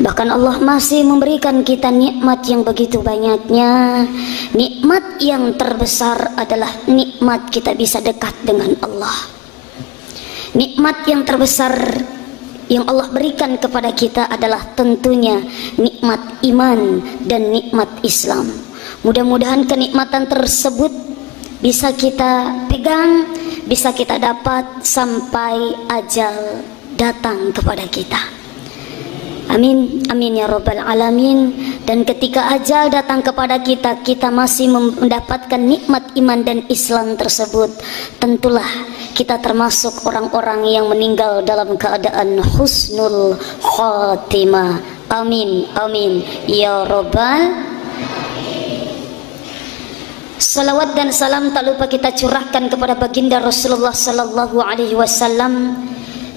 Bahkan Allah masih memberikan kita nikmat yang begitu banyaknya. Nikmat yang terbesar adalah nikmat kita bisa dekat dengan Allah. Nikmat yang terbesar yang Allah berikan kepada kita adalah tentunya nikmat iman dan nikmat Islam. Mudah-mudahan kenikmatan tersebut bisa kita pegang, bisa kita dapat sampai ajal datang kepada kita. Amin, amin ya rabbal alamin. Dan ketika ajal datang kepada kita, kita masih mendapatkan nikmat iman dan Islam tersebut, tentulah kita termasuk orang-orang yang meninggal dalam keadaan husnul khatimah. Amin, amin ya rabbal. Salawat dan salam tak lupa kita curahkan kepada baginda Rasulullah sallallahu alaihi wasallam.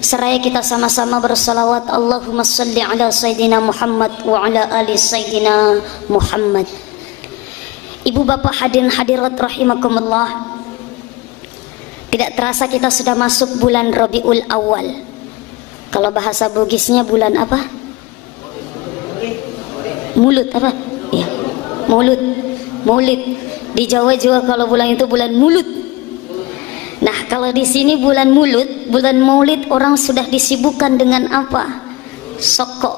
Seraya kita sama-sama bersalawat, Allahumma salli ala Sayyidina Muhammad wa ala ali Sayyidina Muhammad. Ibu bapak hadirin hadirat rahimakumullah, tidak terasa kita sudah masuk bulan Rabiul Awal. Kalau bahasa Bugisnya bulan apa? Mulut apa? Ya, Maulud. Maulid. Di Jawa juga kalau bulan itu bulan mulut. Nah, kalau di sini bulan mulut, bulan Maulid, orang sudah disibukkan dengan apa? Sokok,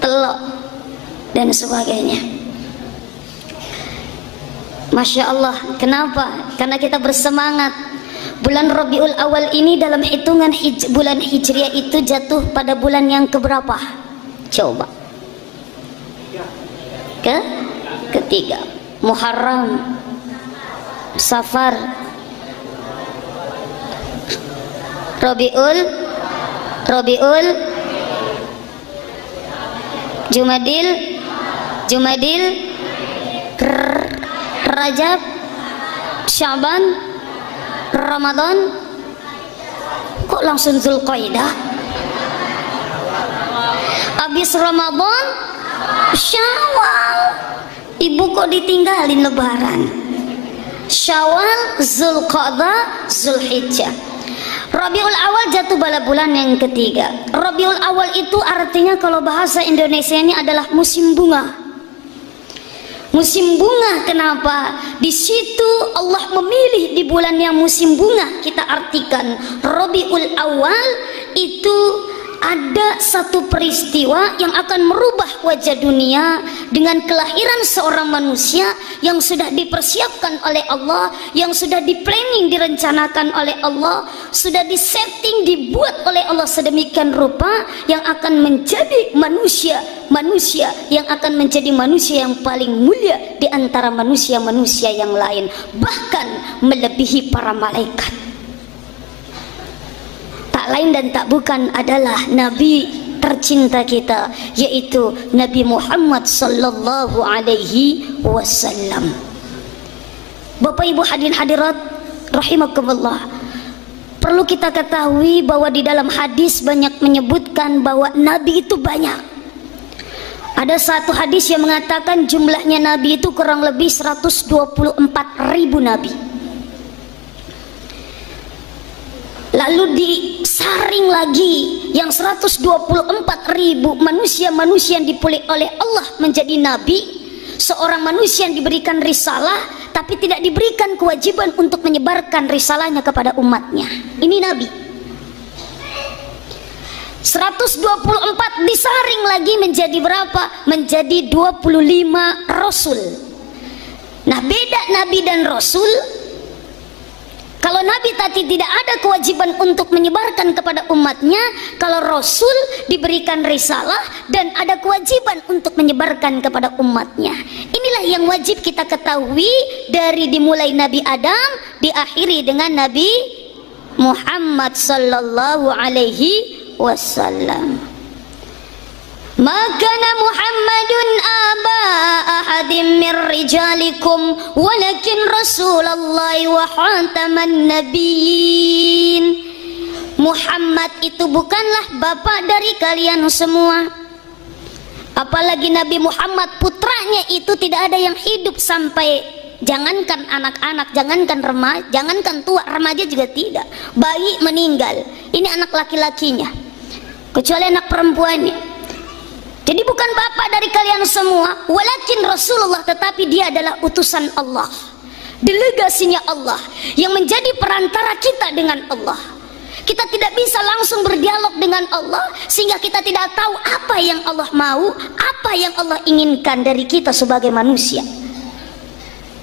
telok, dan sebagainya. Masya Allah, kenapa? Karena kita bersemangat. Bulan Rabiul Awal ini dalam hitungan bulan Hijriah itu jatuh pada bulan yang keberapa? Coba. Ketiga. Muharram, Safar, Rabiul, Jumadil, Rajab, Syaban, Ramadan. Kok langsung Zulqaidah? Habis Ramadan, Syawal. Ibu kok ditinggalin Lebaran? Syawal, Zulqa'dah, Zulhijjah. Rabiul Awal jatuh pada bulan yang ketiga. Rabiul Awal itu artinya kalau bahasa Indonesia ini adalah musim bunga. Musim bunga, kenapa? Di situ Allah memilih di bulan yang musim bunga. Kita artikan Rabiul Awal itu ada satu peristiwa yang akan merubah wajah dunia dengan kelahiran seorang manusia yang sudah dipersiapkan oleh Allah, yang sudah diplanning, direncanakan oleh Allah, sudah disetting, dibuat oleh Allah sedemikian rupa yang akan menjadi manusia yang akan menjadi manusia yang paling mulia di antara manusia-manusia yang lain, bahkan melebihi para malaikat. Tak lain dan tak bukan adalah Nabi tercinta kita, yaitu Nabi Muhammad sallallahu alaihi wasallam. Bapak Ibu hadirin hadirat rahimakumullah, perlu kita ketahui bahwa di dalam hadis banyak menyebutkan bahwa Nabi itu banyak. Ada satu hadis yang mengatakan jumlahnya Nabi itu kurang lebih 124.000 Nabi. Lalu disaring lagi yang 124.000 manusia-manusia yang dipilih oleh Allah menjadi nabi. Seorang manusia yang diberikan risalah tapi tidak diberikan kewajiban untuk menyebarkan risalahnya kepada umatnya. Ini nabi. 124 disaring lagi menjadi berapa? Menjadi 25 rasul. Nah, beda nabi dan rasul. Kalau Nabi tadi tidak ada kewajiban untuk menyebarkan kepada umatnya, kalau Rasul diberikan risalah dan ada kewajiban untuk menyebarkan kepada umatnya. Inilah yang wajib kita ketahui dari dimulai Nabi Adam, diakhiri dengan Nabi Muhammad sallallahu alaihi wasallam. Makana Muhammadun aba ahadim min rijalikum walakin Rasulullah wa khataman nabiyyin. Muhammad itu bukanlah bapak dari kalian semua. Apalagi Nabi Muhammad putranya itu tidak ada yang hidup sampai, jangankan anak-anak, jangankan remaja, jangankan tua, remaja juga tidak. Bayi meninggal. Ini anak laki-lakinya. kecuali anak perempuannya. Jadi bukan bapak dari kalian semua, walakin Rasulullah, tetapi dia adalah utusan Allah, delegasinya Allah yang menjadi perantara kita dengan Allah. Kita tidak bisa langsung berdialog dengan Allah, sehingga kita tidak tahu apa yang Allah mau, apa yang Allah inginkan dari kita sebagai manusia.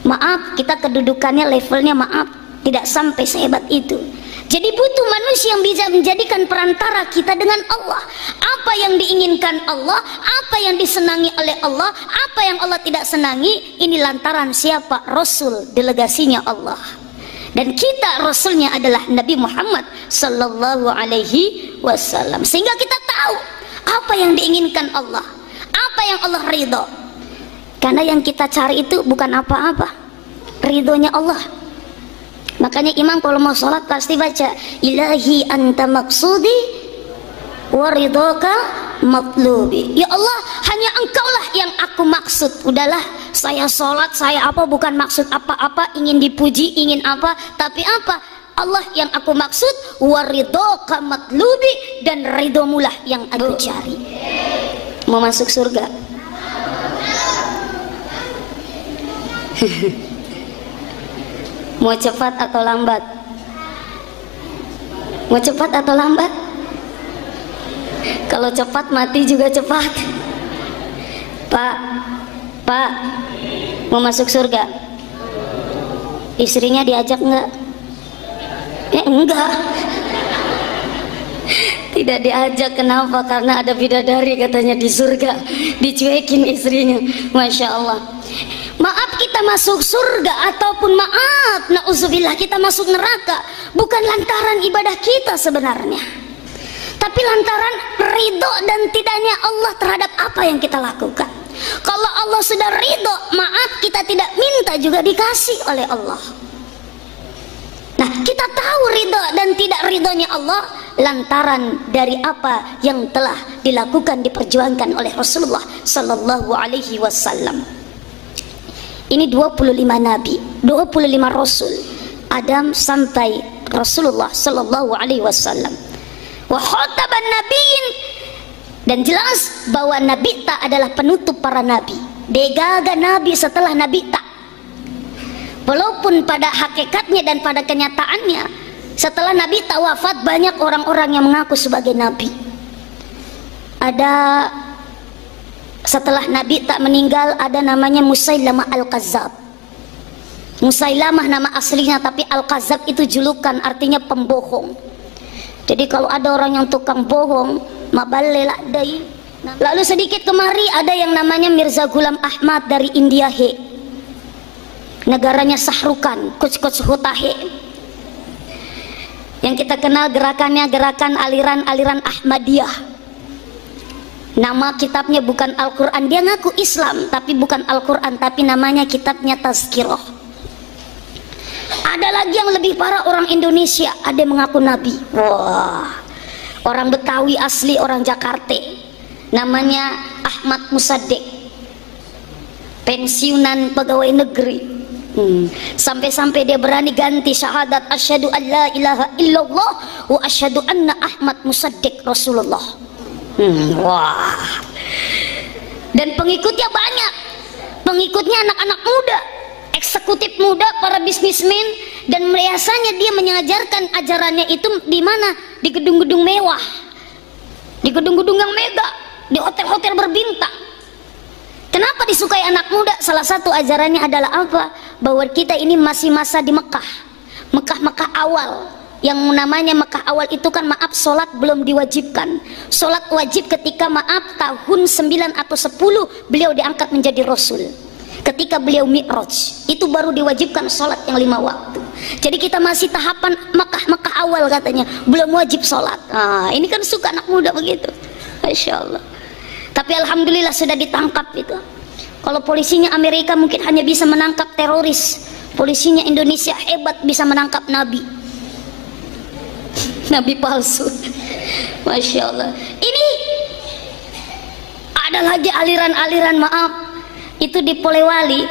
Maaf, kita kedudukannya, levelnya maaf, tidak sampai sehebat itu. Jadi butuh manusia yang bisa menjadikan perantara kita dengan Allah. Apa yang diinginkan Allah, apa yang disenangi oleh Allah, apa yang Allah tidak senangi, ini lantaran siapa? Rasul, delegasinya Allah. Dan kita Rasulnya adalah Nabi Muhammad sallallahu alaihi wasallam. Sehingga kita tahu apa yang diinginkan Allah, apa yang Allah ridho. Karena yang kita cari itu bukan apa-apa, ridhonya Allah. Makanya imam kalau mau sholat pasti baca, ilahi anta maksudi waridhoka matlubi. Ya Allah, hanya engkaulah yang aku maksud. Udahlah, saya sholat, saya apa, bukan maksud apa-apa, ingin dipuji, ingin apa, tapi apa? Allah yang aku maksud, waridhoka matlubi, dan ridhomulah yang aku cari. Mau masuk surga? Mau cepat atau lambat? Mau cepat atau lambat? Kalau cepat mati juga cepat. Pak, mau masuk surga? Istrinya diajak enggak? Enggak. Tidak diajak, kenapa? Karena ada bidadari katanya di surga, dicuekin istrinya. Masya Allah. Maaf, kita masuk surga ataupun maaf, na'udzubillah, kita masuk neraka bukan lantaran ibadah kita sebenarnya, tapi lantaran ridho dan tidaknya Allah terhadap apa yang kita lakukan. Kalau Allah sudah ridho, maaf, kita tidak minta juga dikasih oleh Allah. Nah, kita tahu ridho dan tidak ridhonya Allah lantaran dari apa yang telah dilakukan, diperjuangkan oleh Rasulullah sallallahu alaihi wasallam. Ini 25 nabi, 25 rasul, Adam sampai Rasulullah sallallahu alaihi wasallam. Wa khataban nabiyyin, dan jelas bahwa Nabi Ta adalah penutup para nabi. Degaga nabi setelah Nabi Ta. Walaupun pada hakikatnya dan pada kenyataannya setelah Nabi Ta wafat banyak orang-orang yang mengaku sebagai nabi. Ada setelah Nabi Tak meninggal ada namanya Musailamah Al-Kazzab. Musailamah nama aslinya, tapi Al-Kazzab itu julukan, artinya pembohong. Jadi kalau ada orang yang tukang bohong, mabalela dai. Lalu sedikit kemari ada yang namanya Mirza Ghulam Ahmad dari India he. Negaranya Sahrukan, Kuch Hotahe. Yang kita kenal gerakannya gerakan aliran Ahmadiyah. Nama kitabnya bukan Al-Quran, dia ngaku Islam tapi bukan Al-Quran, tapi namanya kitabnya Tazkirah. Ada lagi yang lebih parah, orang Indonesia, ada yang mengaku nabi. Wah, orang Betawi asli, orang Jakarta, namanya Ahmad Musaddiq, pensiunan pegawai negeri. Sampai-sampai dia berani ganti syahadat asyhadu an la ilaha illallah wa asyhadu anna Ahmad Musaddiq Rasulullah. Wah. Dan pengikutnya banyak. Pengikutnya anak-anak muda, eksekutif muda, para bisnismen, dan biasanya dia mengajarkan ajarannya itu di mana? Di gedung-gedung mewah, di gedung-gedung yang mega, di hotel-hotel berbintang. Kenapa disukai anak muda? Salah satu ajarannya adalah apa? Bahwa kita ini masih masa di Mekah awal. Yang namanya Mekah awal itu kan maaf, sholat belum diwajibkan. Sholat wajib ketika maaf tahun 9 atau 10 beliau diangkat menjadi Rasul. Ketika beliau Mi'raj, itu baru diwajibkan sholat yang 5 waktu. Jadi kita masih tahapan Mekah awal katanya, belum wajib sholat. Nah, ini kan suka anak muda begitu. Masya Allah. Tapi alhamdulillah sudah ditangkap itu. Kalau polisinya Amerika mungkin hanya bisa menangkap teroris, polisinya Indonesia hebat, bisa menangkap nabi. Nabi palsu. Masya Allah. Ini ada lagi aliran-aliran maaf, itu di Polewali.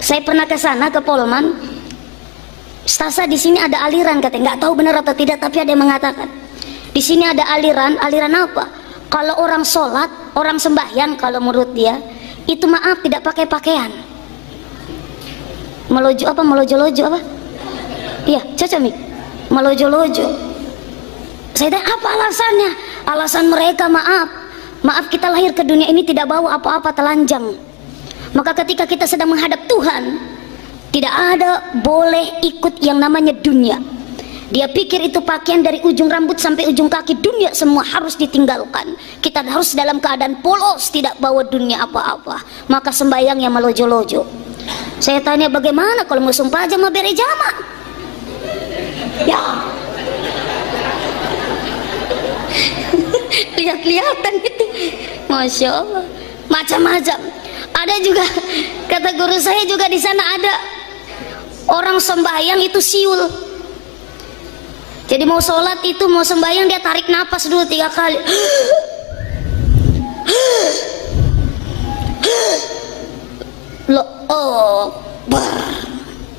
Saya pernah ke sana, ke Polman. Stasa di sini ada aliran katanya, nggak tahu benar atau tidak, tapi ada yang mengatakan Di sini ada aliran apa? Kalau orang sholat, orang sembahyang, kalau menurut dia itu maaf tidak pakai pakaian. Melojo apa? Melojo-lojo apa? Iya, cocok nih. Melojo-lojo. Saya tanya apa alasannya? Alasan mereka maaf kita lahir ke dunia ini tidak bawa apa-apa telanjang. Maka ketika kita sedang menghadap Tuhan, tidak ada boleh ikut yang namanya dunia. Dia pikir itu pakaian dari ujung rambut sampai ujung kaki, dunia semua harus ditinggalkan. Kita harus dalam keadaan polos, tidak bawa dunia apa-apa. Maka sembahyangnya melojo-lojo. Saya tanya bagaimana kalau mau sumpah aja mau bere jama? Ya. Lihat-lihatan itu, masya Allah, macam-macam. Ada juga kata guru saya juga di sana ada orang sembahyang itu siul. Jadi mau sholat itu mau sembahyang dia tarik napas dulu 3 kali.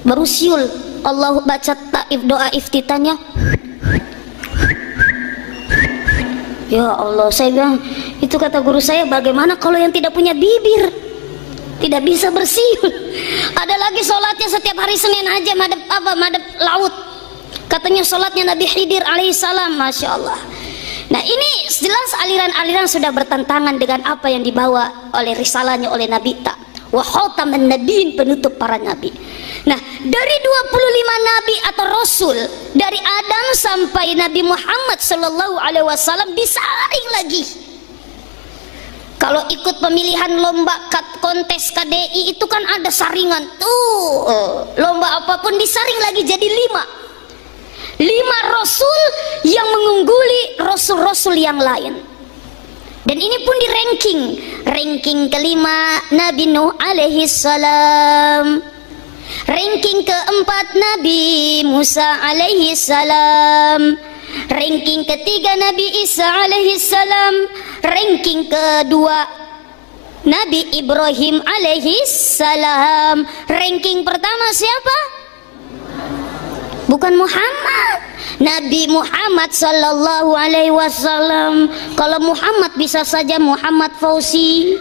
Baru siul. Allah baca doa iftitahnya. Ya Allah, saya bilang itu kata guru saya, bagaimana kalau yang tidak punya bibir, tidak bisa bersiul? Ada lagi sholatnya setiap hari Senin aja madep laut. Katanya sholatnya Nabi Khidir alaihissalam, masya Allah. Nah ini jelas aliran-aliran sudah bertentangan dengan apa yang dibawa oleh risalahnya oleh Nabi Ta. Wa khataman nabiyyin, penutup para nabi. Nah dari 25 nabi atau rasul, dari Adam sampai Nabi Muhammad sallallahu alaihi wasallam disaring lagi. Kalau ikut pemilihan lomba kontes KDI itu kan ada saringan tuh, lomba apapun disaring lagi jadi 5 rasul yang mengungguli rasul-rasul yang lain. Dan ini pun di ranking kelima Nabi Nuh alaihi salam, ranking keempat Nabi Musa alaihi salam, ranking ketiga Nabi Isa alaihi salam, ranking kedua Nabi Ibrahim alaihi salam, ranking pertama siapa? Bukan Muhammad, Nabi Muhammad sallallahu alaihi wasallam. Kalau Muhammad bisa saja Muhammad Fauzi,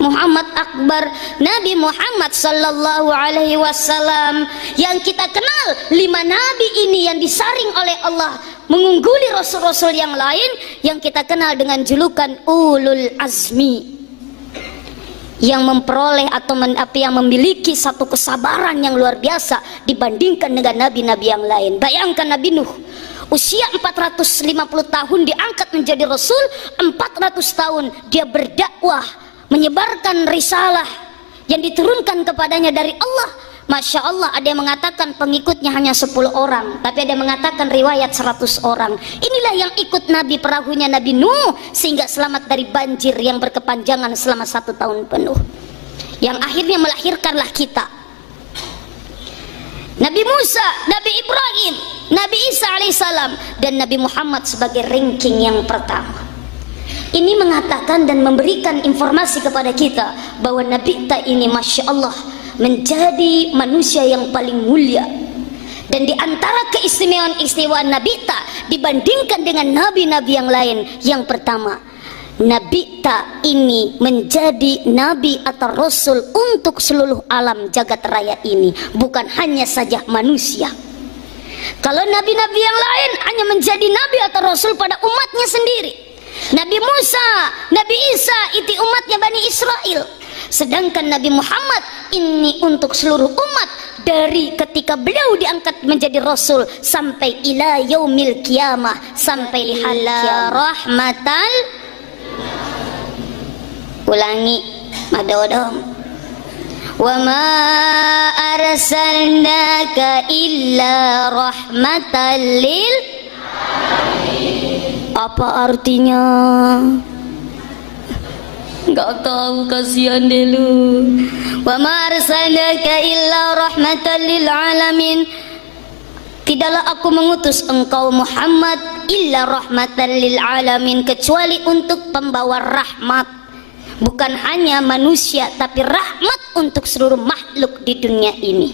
Muhammad Akbar. Nabi Muhammad sallallahu alaihi wasallam yang kita kenal 5 nabi ini yang disaring oleh Allah mengungguli rasul-rasul yang lain, yang kita kenal dengan julukan ulul azmi, yang memperoleh atau yang memiliki satu kesabaran yang luar biasa dibandingkan dengan nabi-nabi yang lain. Bayangkan Nabi Nuh usia 450 tahun diangkat menjadi rasul, 400 tahun dia berdakwah menyebarkan risalah yang diturunkan kepadanya dari Allah. Masya Allah, ada yang mengatakan pengikutnya hanya 10 orang, tapi ada yang mengatakan riwayat 100 orang. Inilah yang ikut Nabi, perahunya Nabi Nuh, sehingga selamat dari banjir yang berkepanjangan selama 1 tahun penuh, yang akhirnya melahirkanlah kita. Nabi Musa, Nabi Ibrahim, Nabi Isa alaihissalam, dan Nabi Muhammad sebagai ranking yang pertama. Ini mengatakan dan memberikan informasi kepada kita bahwa Nabi kita ini Masya Allah menjadi manusia yang paling mulia. Dan di antara keistimewaan Nabi Ta dibandingkan dengan nabi-nabi yang lain, yang pertama, Nabi Ta ini menjadi nabi atau rasul untuk seluruh alam jagat raya ini, bukan hanya saja manusia. Kalau nabi-nabi yang lain hanya menjadi nabi atau rasul pada umatnya sendiri. Nabi Musa, Nabi Isa itu umatnya Bani Israel. Sedangkan Nabi Muhammad ini untuk seluruh umat, dari ketika beliau diangkat menjadi rasul sampai ila yaumil qiyamah, sampai ila rahmatal, ulangi madodom, wa ma arsalnaka illa rahmatal lil. Apa artinya? Enggak tahu, kasihan deh lu. Wa ma arsalnaka illa rahmatan lil alamin. Tidaklah aku mengutus engkau Muhammad illa rahmatan lil alamin, kecuali untuk pembawa rahmat, bukan hanya manusia tapi rahmat untuk seluruh makhluk di dunia ini.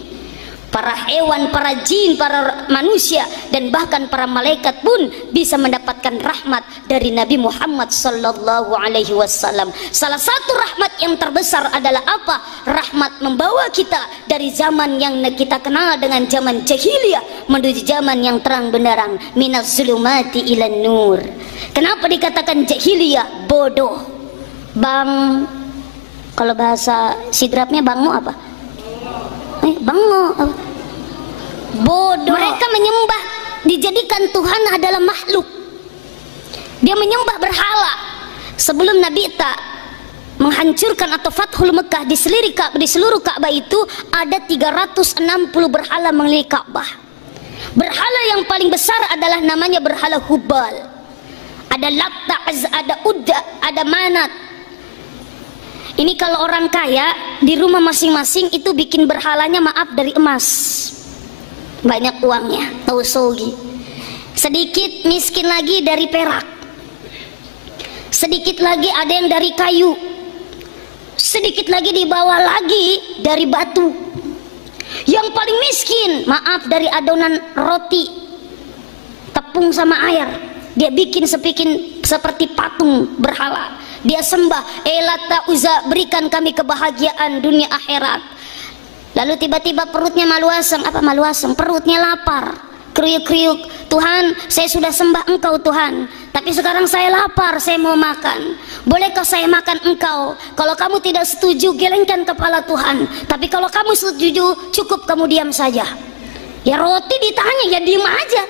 para hewan, para jin, para manusia, dan bahkan para malaikat pun bisa mendapatkan rahmat dari Nabi Muhammad sallallahu alaihi wasallam. Salah satu rahmat yang terbesar adalah apa? Rahmat membawa kita dari zaman yang kita kenal dengan zaman jahiliyah menuju zaman yang terang benderang, minaz zulumati ilan nur. Kenapa dikatakan jahiliyah? Bodoh. Bang, kalau bahasa sidrapnya bango apa? Bango apa? Bodoh. Mereka menyembah, dijadikan Tuhan adalah makhluk. Dia menyembah berhala. Sebelum Nabi tak menghancurkan atau Fathul Mekah, di seluruh Ka'bah itu ada 360 berhala mengelilingi Ka'bah. Berhala yang paling besar adalah namanya berhala Hubal. Ada Latta, ada Udda, ada Manat. Ini kalau orang kaya di rumah masing-masing itu bikin berhalanya, maaf, dari emas, banyak uangnya, tahu sogi. Sedikit miskin lagi dari perak, sedikit lagi ada yang dari kayu, sedikit lagi di bawah lagi dari batu. Yang paling miskin, maaf, dari adonan roti, tepung sama air, dia bikin seperti patung berhala. Dia sembah, Lata, Uzza, berikan kami kebahagiaan dunia akhirat. Lalu tiba-tiba perutnya maluasem. Apa maluasem? Perutnya lapar, kriuk-kriuk. Tuhan, saya sudah sembah engkau Tuhan, tapi sekarang saya lapar, saya mau makan. Bolehkah saya makan engkau? Kalau kamu tidak setuju, gelengkan kepala Tuhan. Tapi kalau kamu setuju, cukup kamu diam saja. Ya roti ditanya, ya diam aja.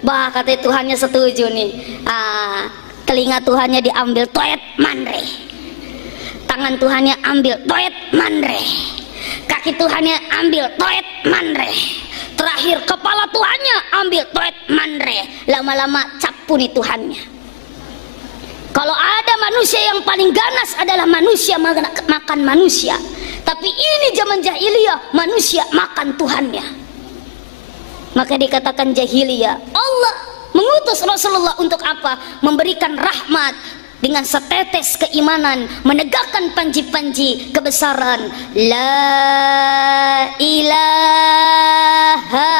Bah, kata Tuhannya setuju nih. Telinga Tuhannya diambil, toet mandre. Tangan Tuhannya ambil, toet mandre. Kaki Tuhannya ambil, toet mandre. Terakhir kepala Tuhannya ambil, toet mandre. Lama-lama capu nih Tuhannya. Kalau ada manusia yang paling ganas adalah manusia makan manusia. Tapi ini zaman jahiliyah, manusia makan Tuhannya. Maka dikatakan jahiliyah. Allah mengutus Rasulullah untuk apa? Memberikan rahmat dengan setetes keimanan, menegakkan panji-panji kebesaran. La ilaha.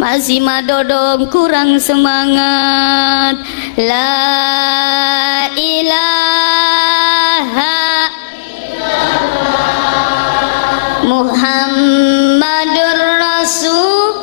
Masih madodom kurang semangat. La ilaha Muhammadur Rasul.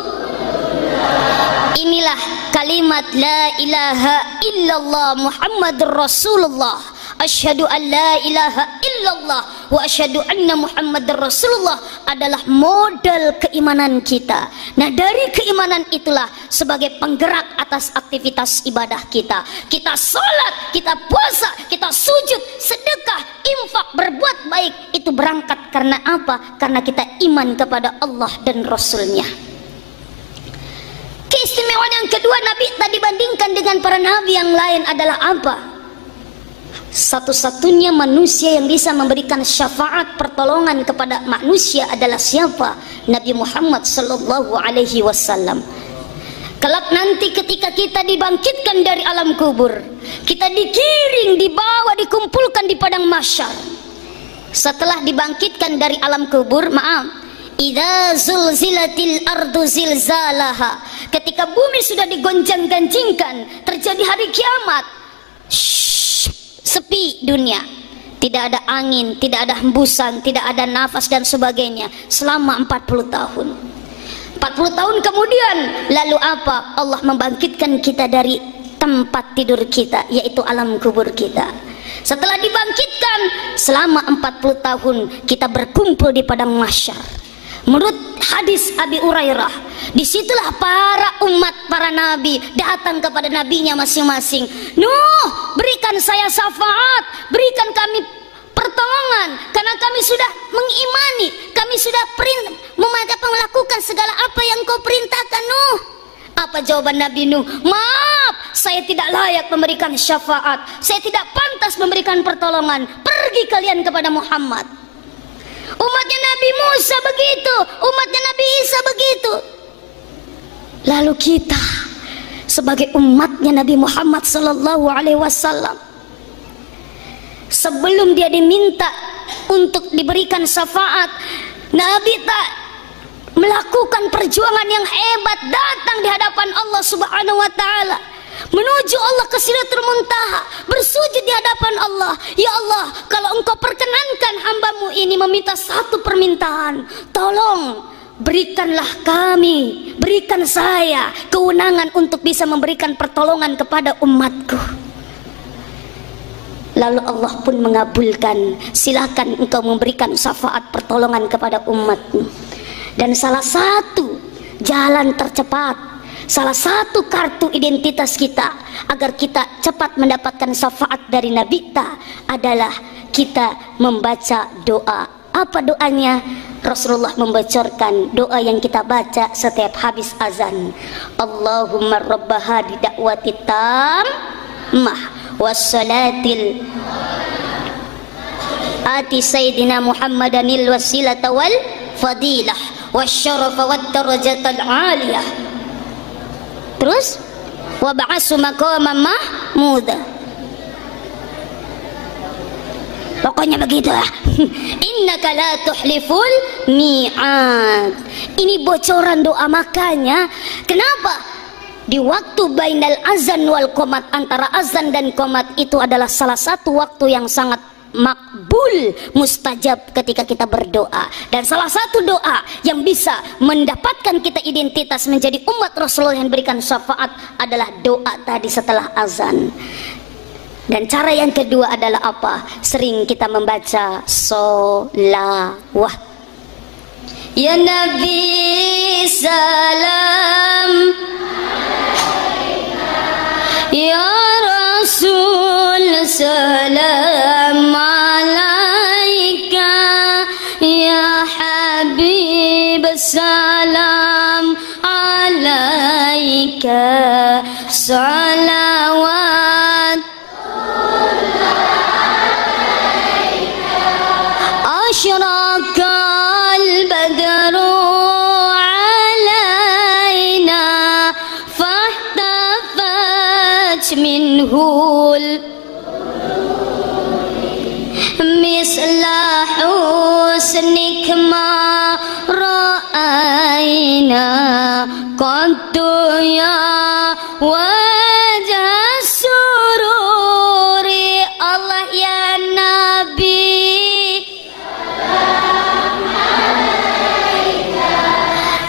Inilah kalimat la ilaha illallah Muhammadur Rasulullah. Asyhadu an la ilaha illallah wa asyhadu anna Muhammadar Rasulullah adalah modal keimanan kita. Nah, dari keimanan itulah sebagai penggerak atas aktivitas ibadah kita. Kita sholat, kita puasa, kita sujud, sedekah, infak, berbuat baik. Itu berangkat karena apa? Karena kita iman kepada Allah dan Rasulnya. Keistimewaan yang kedua Nabi tadi bandingkan dengan para nabi yang lain adalah apa? Satu-satunya manusia yang bisa memberikan syafaat pertolongan kepada manusia adalah siapa? Nabi Muhammad sallallahu alaihi wasallam. Kelak nanti ketika kita dibangkitkan dari alam kubur, kita digiring, dibawa, dikumpulkan di padang mahsyar. Setelah dibangkitkan dari alam kubur, idza zulzilatil ardu zilzalaha, ketika bumi sudah digoncang-gancingkan, terjadi hari kiamat. Sepi dunia, tidak ada angin, tidak ada hembusan, tidak ada nafas dan sebagainya selama 40 tahun. 40 tahun kemudian, lalu apa? Allah membangkitkan kita dari tempat tidur kita, yaitu alam kubur kita. Setelah dibangkitkan, selama 40 tahun kita berkumpul di padang mahsyar. Menurut hadis Abi Hurairah, disitulah para umat, para nabi datang kepada nabinya masing-masing. Nuh, berikan saya syafaat, berikan kami pertolongan, karena kami sudah mengimani, kami sudah melakukan segala apa yang kau perintahkan. Nuh, apa jawaban Nabi Nuh? Maaf, saya tidak layak memberikan syafaat, saya tidak pantas memberikan pertolongan. Pergi kalian kepada Muhammad. Umatnya Nabi Musa begitu, umatnya Nabi Isa begitu. Lalu kita sebagai umatnya Nabi Muhammad sallallahu alaihi wasallam, sebelum dia diminta untuk diberikan syafaat, Nabi tak melakukan perjuangan yang hebat, datang di hadapan Allah Subhanahu wa taala, menuju Allah ke Sidratul Muntaha, bersujud di hadapan Allah. Ya Allah, kalau Engkau perkenankan hambamu ini meminta satu permintaan, tolong berikanlah kami, berikan saya kewenangan untuk bisa memberikan pertolongan kepada umatku. Lalu Allah pun mengabulkan, silakan engkau memberikan syafaat pertolongan kepada umatmu. Dan salah satu jalan tercepat, salah satu kartu identitas kita agar kita cepat mendapatkan syafaat dari Nabi kita adalah kita membaca doa. Apa doanya? Rasulullah membocorkan doa yang kita baca setiap habis azan. Allahumma rabba hadi da'wati tammah wassalatil ati sayyidina Muhammadanil wasilata wal fadilah wasyarafa wat darajatal aliyah. Terus wa ba'asu maqaman mahmuda. Pokoknya begitu lah. Innaka la tuhliful mi'ad. Ini bocoran doa, makanya kenapa di waktu bainal azan wal qomat, antara azan dan qomat itu adalah salah satu waktu yang sangat makbul, mustajab ketika kita berdoa. Dan salah satu doa yang bisa mendapatkan kita identitas menjadi umat Rasulullah yang berikan syafaat adalah doa tadi setelah azan. Dan cara yang kedua adalah apa? Sering kita membaca sholawat. Ya Nabi salam, ya Rasul salam alaika, ya Habib salam alaika, salawat asyraqal badru alaina fahtafat minhul misla husnik ma ra'aina qattu ya wajah sururi. Allah ya Nabi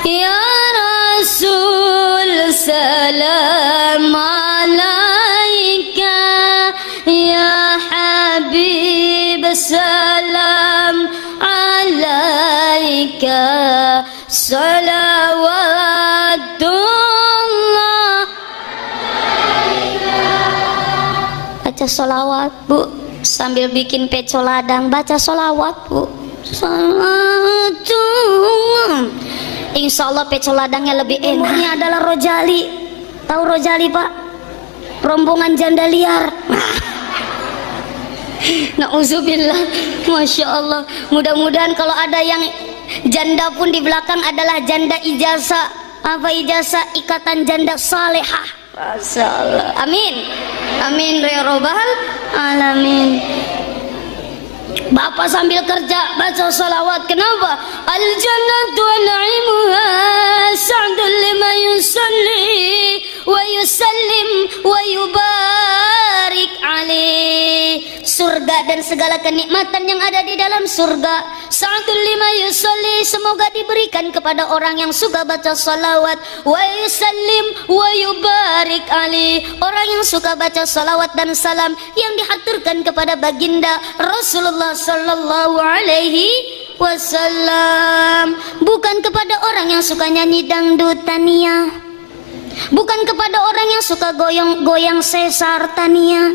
ya Rasul salam alaika, ya Habib salam alaika, salawatullah. Baca sholawat bu, sambil bikin pecel ladang baca sholawat bu. Salawatullah. Insya Allah pecel ladangnya lebih enak. Ini adalah rojali. Tahu rojali pak? Rombongan janda liar. Nauzubillah. Masya Allah. Mudah-mudahan kalau ada yang janda pun di belakang adalah janda ijazah. Apa ijazah? Ikatan janda salehah. Masya Allah. Amin. Amin ya robbal alamin. Bapak sambil kerja baca salawat. Kenapa? Al jannatu wa na'imuha sa'dun liman yusalli wa yusallim wa yubarik alaih. Surga dan segala kenikmatan yang ada di dalam surga, sa'dun liman yusalli, semoga diberikan kepada orang yang suka baca salawat, wa yusallim wa yubarik alaih, orang yang suka baca salawat dan salam yang dihaturkan kepada baginda Rasulullah sallallahu alaihi wasallam. Bukan kepada orang yang suka nyanyi dangdut tania, bukan kepada orang yang suka goyang-goyang sesar tania,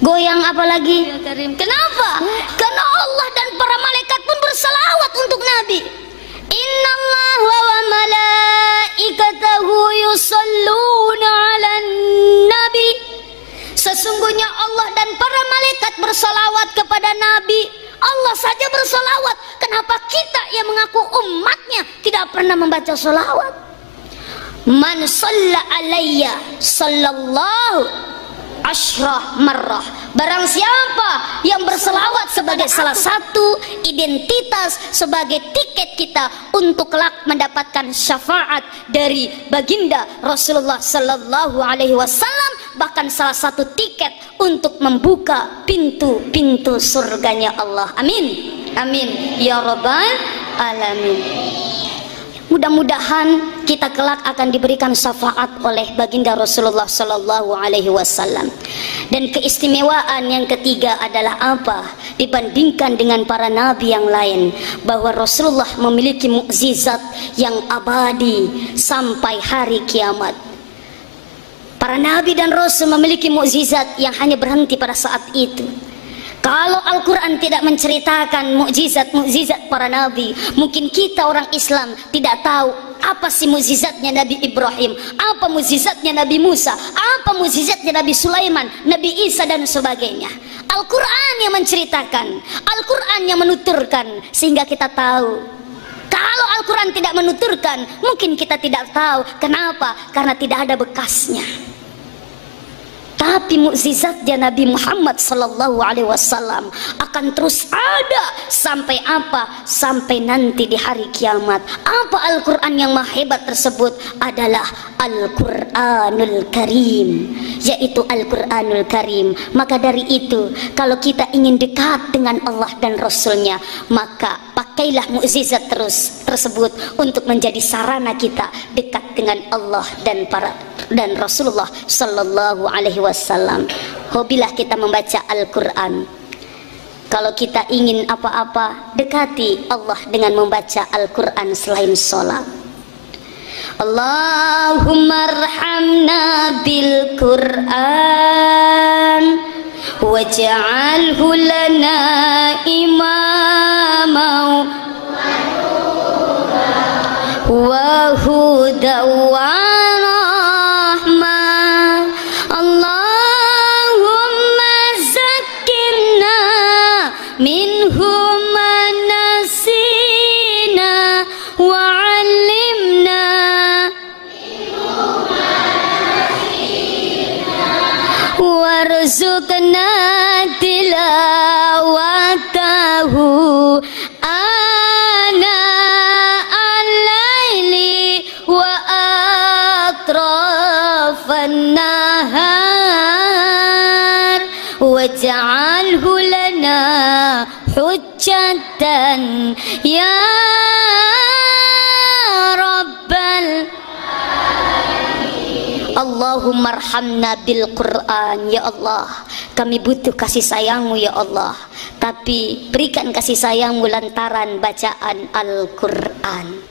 goyang apalagi. Kenapa? Karena Allah dan para malaikat pun bersalawat untuk Nabi. Innallaha wa malaikatahu yusalluna 'alan nabi. Sesungguhnya Allah dan para malaikat bersalawat kepada Nabi. Allah saja bersalawat. Kenapa kita yang mengaku umatnya tidak pernah membaca salawat? Man shalla alayya sallallahu asyrah marrah. Barang siapa yang berselawat sebagai salah satu identitas, sebagai tiket kita untuk kelak mendapatkan syafaat dari baginda Rasulullah sallallahu alaihi wasallam, bahkan salah satu tiket untuk membuka pintu-pintu surganya Allah. Amin. Amin ya rabbal alamin. Mudah-mudahan kita kelak akan diberikan syafaat oleh baginda Rasulullah sallallahu alaihi wasallam. Dan keistimewaan yang ketiga adalah apa? Dibandingkan dengan para nabi yang lain, bahwa Rasulullah memiliki mukjizat yang abadi sampai hari kiamat. Para nabi dan rasul memiliki mukjizat yang hanya berhenti pada saat itu. Kalau Al-Quran tidak menceritakan mukjizat-mukjizat para nabi, mungkin kita orang Islam tidak tahu apa sih mukjizatnya Nabi Ibrahim, apa mukjizatnya Nabi Musa, apa mukjizatnya Nabi Sulaiman, Nabi Isa dan sebagainya. Al-Quran yang menceritakan, Al-Quran yang menuturkan, sehingga kita tahu. Kalau Al-Quran tidak menuturkan, mungkin kita tidak tahu. Kenapa? Karena tidak ada bekasnya. Tapi mukjizatnya Nabi Muhammad sallallahu alaihi wasallam akan terus ada sampai apa? Sampai nanti di hari kiamat. Apa Al-Quran yang maha hebat tersebut? Adalah Al-Quranul Karim, yaitu Al-Quranul Karim. Maka dari itu, kalau kita ingin dekat dengan Allah dan Rasulnya, maka pakailah mukjizat tersebut untuk menjadi sarana kita dekat dengan Allah dan Rasulullah sallallahu alaihi wasallam. Hobilah kita membaca Al-Quran. Kalau kita ingin apa-apa, dekati Allah dengan membaca Al-Quran selain sholat. Allahumma arhamna bil Quran waj'alhu lana imama wa hudan wa warzuqna tilawatahu ana al-laili wa atrafan nahar waj'alhu lana hujjatan ya Allahumma arhamna bil Quran. Ya Allah, kami butuh kasih sayangmu ya Allah, tapi berikan kasih sayangmu lantaran bacaan Al-Quran.